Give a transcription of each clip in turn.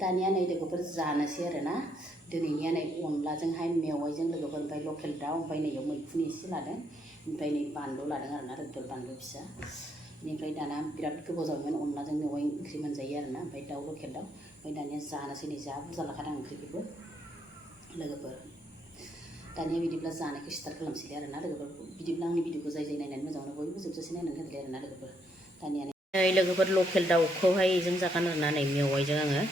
दानिया नै लोगोफोर जानोसै आरोना दिनैनिया नै अनलाजोंहाय मेवाइजों लोगोफोर ओमफ्राय लकेल दाउ ओमफ्राय नैयाव मैखुन एसे लादों ओमफ्राय नै बानलु लादों आरोना लोगोफोर बानलु फिसा बेनिफ्राय दाना बिराद गोबाव जाबायमोन अनलाजों मेवाइ ओंख्रि मोनजायो आरोना ओमफ्राय दाउ लकेल दाउ ओमफ्राय दानिया जानोसै नै जा बुरजा लाखादों ओंख्रिखौबो लोगोफोर दानिया बिदिब्ला जानायखौ स्टार्ट खालामसै आरोना लोगोफोर बिदिब्ला आंनि भिडिअखौ जाय नायनानै मोजां मोनो बयबो जोबजासे नायनानै होदो आरोना लोगोफोर दानिया नै लोगोफोर लकेल दाउखौहाय जों जागोन आरोना नै मेवाइजों आङो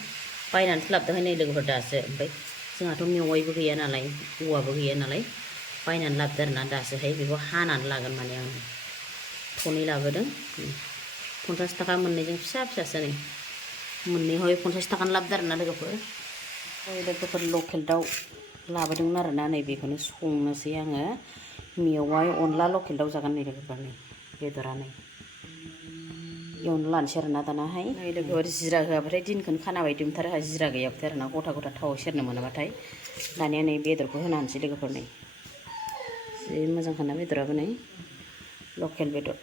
बायनानै लाबोदोंहाय नै लोगोफोर दासो ओमफ्राय जोंहाथ' मेवाइबो गैया नालाय औवाबो गैया नालाय बायनानै लाबोदों आरोना दासोहाय बेखौ हानानै लागोन माने आं थनै लाबोदों 50 थाखा मोननैजों फिसा फिसासो नै मोननैहाय 50 थाखानि लाबोदों आरोना लोगोफोर लकेल दाउ लाबोदोंमोन आरोना नै बेखौनो संनोसै आङो मेवाइ अनला लकेल दाउ जागोन नै लोगोफोर नै बेदरा नै एवनो लानोसै आरोना दानाहाय नै लोगोफोर जिरा होआबाथाय दिनखौनो खाना बायदि मोनथारो आंहा जिरा गैयाबाथाय आरोना गथा गथा थाव सेरनो मोनाबाथाय दानिया नै बेदरखौ होना होनोसै लोगोफोर नै जि मोजांखाना बेदराबो नै लकेल बेदर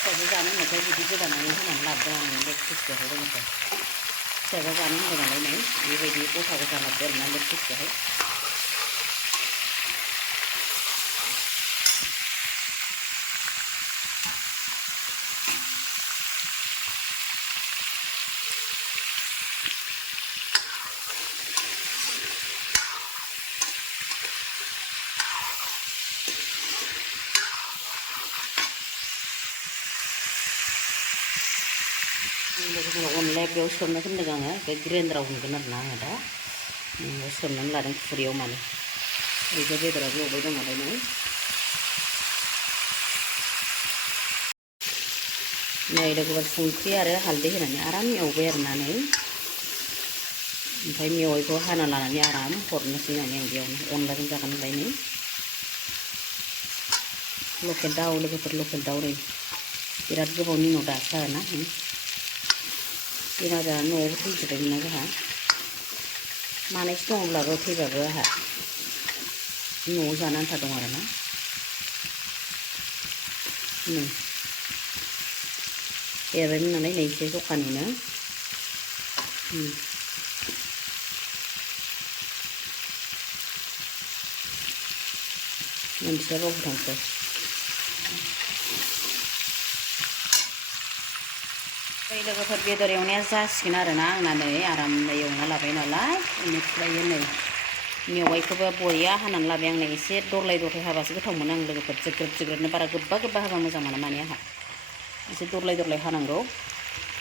फिसाजो जानो होनबाथाय बिदि गोदानानै होनानै लाबोदों आङो लेग पिसखौहाय लोगोफोर फिसाजो जानो होनबाय नालाय नै बेबायदि गथा गथा लाबोदो आरोना लेग पिसखौहाय अनलाया बेयाव सोमना दोनदों आङो बे ग्रेन्डाराव उनगोन आरोना आङो दा सोमनानै लादों खुरैयाव माने ओरैजा बेदराबो एवबाय दं नालाय नै लोगोफोर संख्रि आरो हालदै होनानै आराम एवबाय आरोना नै ओमफ्राय मेवाइखौ हाना लानानै आराम हरनोसै होननानै आं बेयावनो अनलाजों जागोन नालाय नै लकेल दाउ लोगोफोर लकेल दाउ नै बिराद गोबावनि उनाव दासो आरोना बेमार जानानै न'आवबो थैजोब्बायमोन ना जोंहा मानैसो दङब्लाबो थैबाबो आंहा न'आव जानो आन्था दं आरोना नै देरबायमोन नालाय नै एसे जखानिनो मोनसेया बावबो थांसै लोगोफोर बेदर एवनाया जासिगोन आरोना आंना नै आरामनो एवना लाबाय नालाय बेनिफ्राय नै मेवाइखौबो बरिया हानानै लाबाय आं नै एसे दरलाय दरलाय हाबासो गोथाव मोनो आं लोगोफोर जोग्रोब जोग्रोबनो बारा गोबा गोबा हाबा मोजां मोना माने आंहा एसे दरलाय दरलाय हानांगौ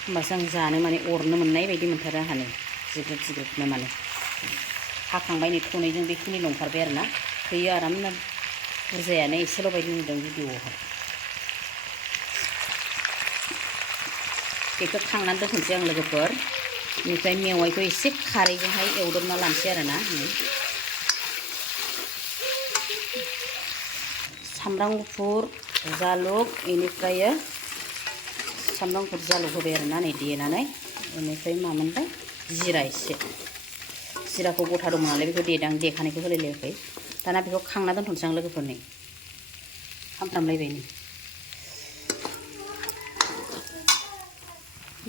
होमबासो आं जानो माने अरनो मोननाय बायदि मोनथारो आंहा नै जिग्रोब जिग्रोबनो माने हाखांबाय नै थनैजों बेखिनिल' ओंखारबाय आरोना थैयो आरामनो बुरजायानो एसेल' बायदि नुदों भिडिअआवहाय बेखौ खांनानै दोनथ'नोसै आं लोगोफोर बेनिफ्राय मेवाइखौ एसे खारैजोंहाय एवदबना लानोसै आरोना सामब्राम गुफुर जालुक बेनिफ्राय सामब्राम गुफुर जालुक होबाय आरोना नै देनानै बेनिफ्राय मामोनलाय जिरा एसे जिराखौ गथा दं नालाय बेखौ देखानायखौ होलायलायाखै दाना बेखौ खांना दोनथ'नोसै आं लोगोफोर नै खामफ्रामलायबाय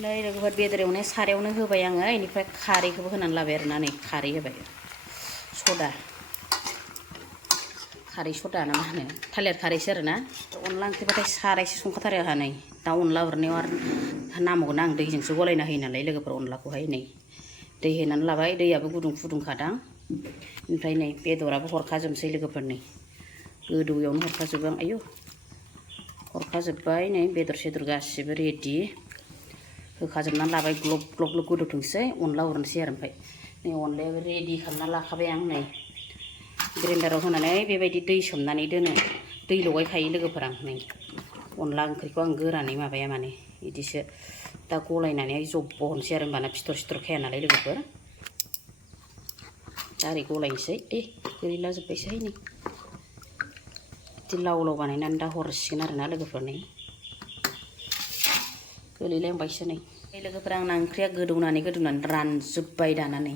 नै लोगोफोर बेदर एवनाय सारायावनो होबाय आङो बेनिफ्राय खारैखौबो होनानै लाबाय आरोना नै खारै होबाय सदा खारै सदा ना मा होनो थालिर खारैसो आरोना अनला ओंख्रिबाथाय सारायसो संखाथारो आंहा नै दा अनला उरनायाव आरो नांबावगोन आं दैजोंसो गलायना होयो नालाय लोगोफोर अनलाखौहाय नै दै होनानै लाबाय दैयाबो गुदुं फुदुंखादां ओमफ्राय नै बेदराबो हरखाजोबनोसै लोगोफोर नै गोदौयावनो हरखाजोबो आं आयौ हरखाजोब्बाय नै बेदर सेदर गासिबो रेडि होखाजोबनानै लाबाय ग्लब ग्लब ग्लब गोदौथोंसै अनला उरनोसै आरो ओमफ्राय नै अनलायाबो रेडि खालामना लाखाबाय आं नै ग्रेन्डाराव होनानै बेबायदि दै सोमनानै दोनो दै लगायखायो लोगोफोर आं नै अनला ओंख्रिखौ आं गोरानै माबाया माने बिदिसो दा गलायनानै जब्ब होनोसै आरो होमबाना फिथर सिथर खाया नालाय लोगोफोर दा ओरै गलायनोसै गैला जोब्बायसोहाय नै बिदि लाव लाव बानायनानै दा हरसिगोन आरोना लोगोफोर नै गोलैलांबायसो नै लोगोफोर आंना ओंख्रिया गोदौनानै रानजोब्बाय दाना नै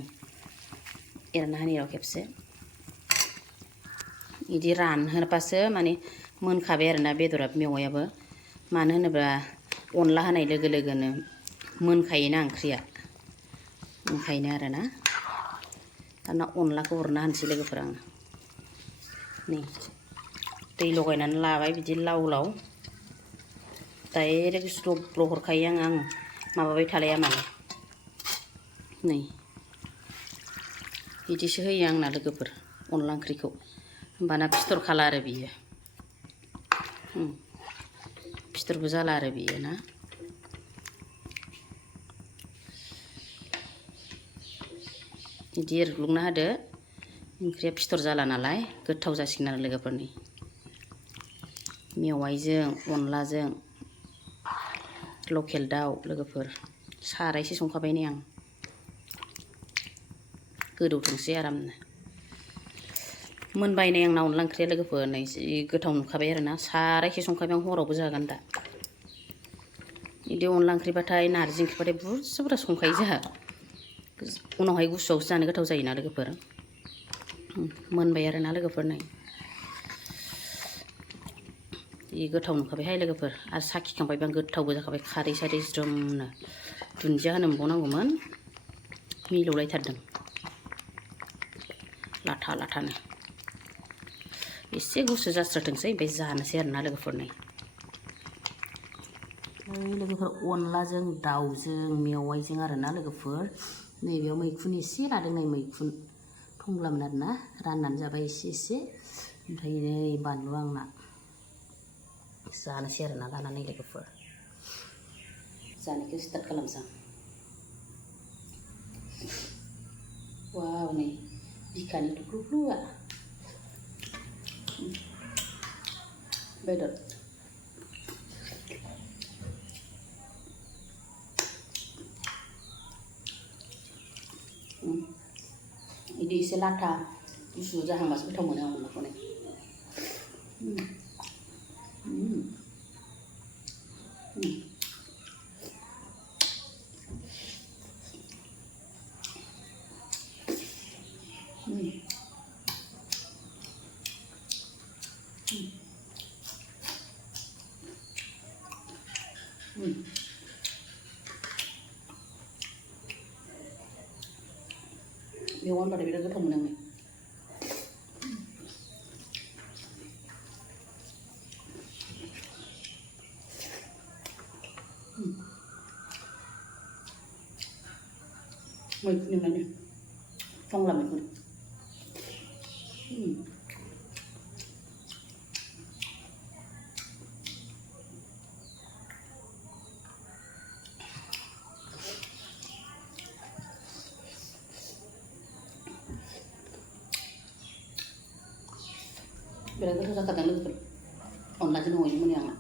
एरना होनि र' खेबसे बिदि रानहोबासो माने मोनखाबाय आरोना बेदरा मेवायाबो मानो होनोब्ला अनला होनाय लोगो लोगोनो मोनखायोना ओंख्रिया ओंखायनो आरोना दाना अनलाखौ हरना होनसै लोगोफोर आङो नै दै लगायनानै लाबाय बिदि लाव लाव डाइरेक्ट स्रब हरखायो आं माबाबाय थालाया माने नै बिदिसो होयो आंना लोगोफोर अनला ओंख्रिखौ होमबाना फिथर खाला आरो बियो फिथरबो जाला आरो बियो ना बिदि एरग्लुंना होदो ओंख्रिया फिथर जाला नालाय गोथाव जासिगोन आरो लोगोफोरनि मेवाइजों अनलाजों लकेल दाउ लोगोफोर सारायसे संखाबाय नै आं गोदौथोंसै आरामनो मोनबाय नै आंना अनला ओंख्रिया लोगोफोर नै जि गोथाव नुखाबाय आरोना सारायसे संखाबाय आं हरावबो जागोन दा बिदि अनला ओंख्रिबाथाय नारजि ओंख्रिबाथाय बुरजा बुरजा संखायो जोंहा उनावहाय गुसुआवसो जानो गोथाव जायोना लोगोफोर मोनबाय आरोना लोगोफोर नै जि गोथाव नुखाबायहाय लोगोफोर आरो साखिखांबायबो आं गोथावबो जाखाबाय खारै सारै ज्रोमनो दुन्दिया होनो मोनबावनांगौमोन मिलौलायथारदों लाथा लाथानो एसे गुसु जास्राथोंसै ओमफ्राय जानोसै आरोना लोगोफोर नै लोगोफोर अनलाजों दाउजों मेवाइजों आरोना लोगोफोर नैबेयाव मैखुन एसे लादों नै मैखुन थंग्लामोन आरोना राननानै जाबाय एसे ओमफ्राय नै बानलु आंना जानोसै आरोना लानानै लोगोफोर जानायखौ स्टार्ट खालामसै आं वाव नै बिखानि दुख्रुख्रुआ बेदर बिदि एसे लाथा गुसु जाहांबासो गोथाव मोनो आं अनलाखौ नै बेयाव होनबाथाय बिराद गोथाव मोनो आङो मैखुन एवनानै टंला मैखुन बिराद गोथाव जाखादों लोगोफोर अनलाजों मेवाइजों मोनो आंना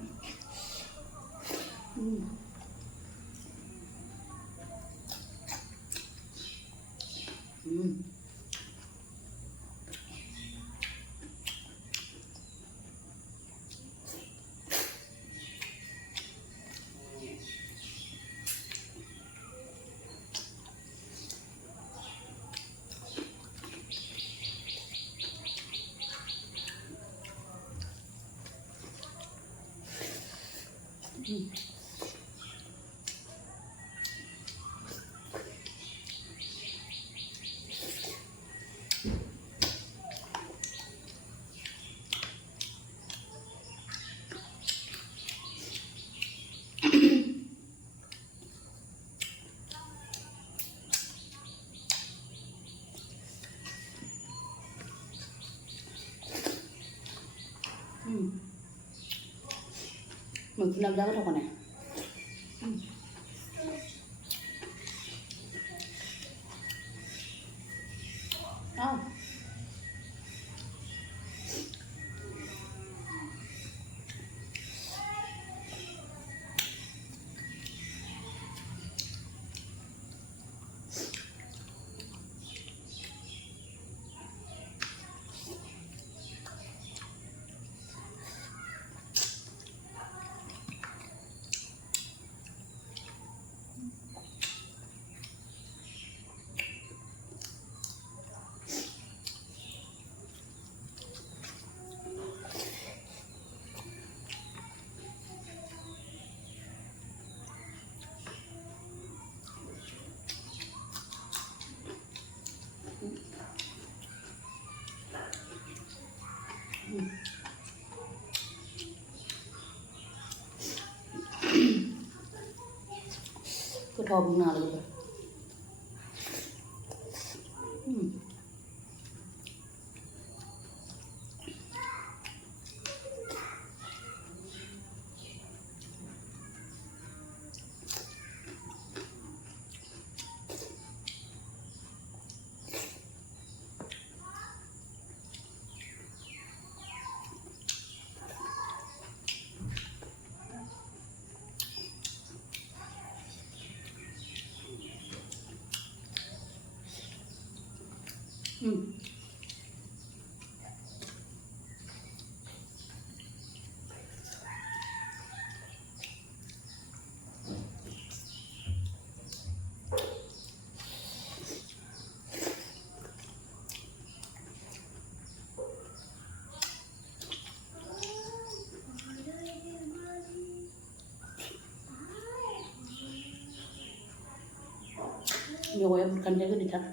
मैखुनाबो जा गोथाव माने गोथाव बुंनो हागोन लोगोफोर मेवाया बुरखानिया गोदैथार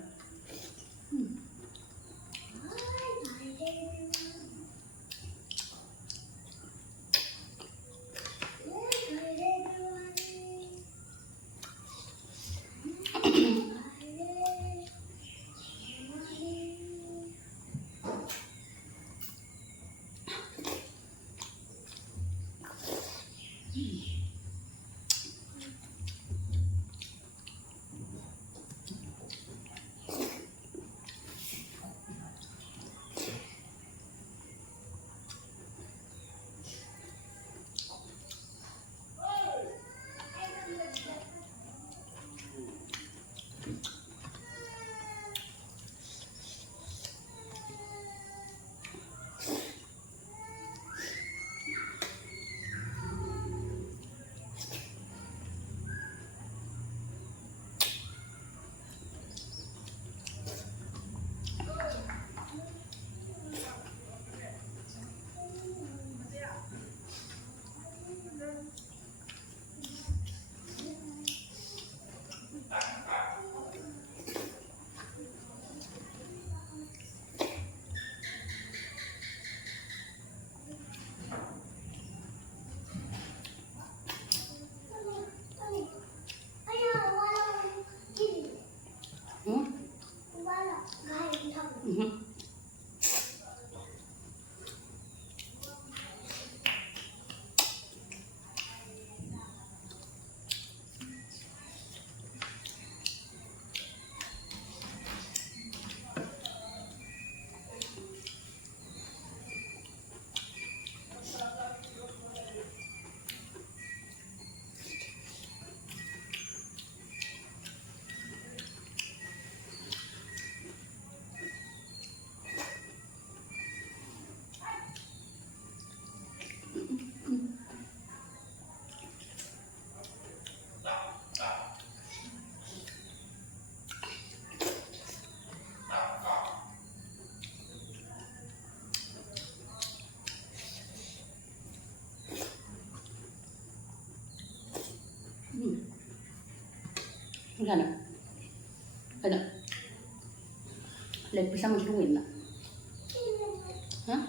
Gana, ada, lihat pisang masukin nak, hah?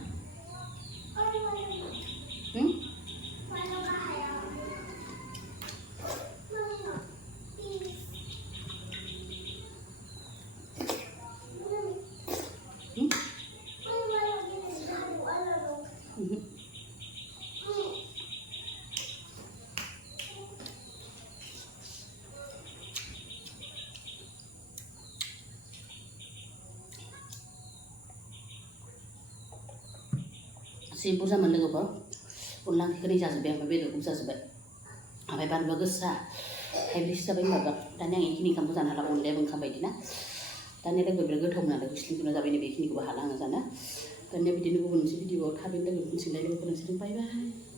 Si busa logoफोर अनला ओंख्रि जाजोब्बाय ओमफ्राय बेदरखौ जाजोब्बाय ओमफ्राय बानलुआ गोसा थाइब्रैसो जाबाय माबा दानिया आं बेखिनि ओंखामखौ जानो हाला अनलायाबो ओंखाम बायदि ना दानिया लोगोफोर गोथाव नालाय गुस्लिंखौनो जाबाय बेखिनिखौबो हाला आङो जानो दानिया बिदिनो गुबुन मोनसे भिडिअआव थाबैनो लोगो मोनसिगोनलाय लोगोफोर नोंसोरजों बाय बाय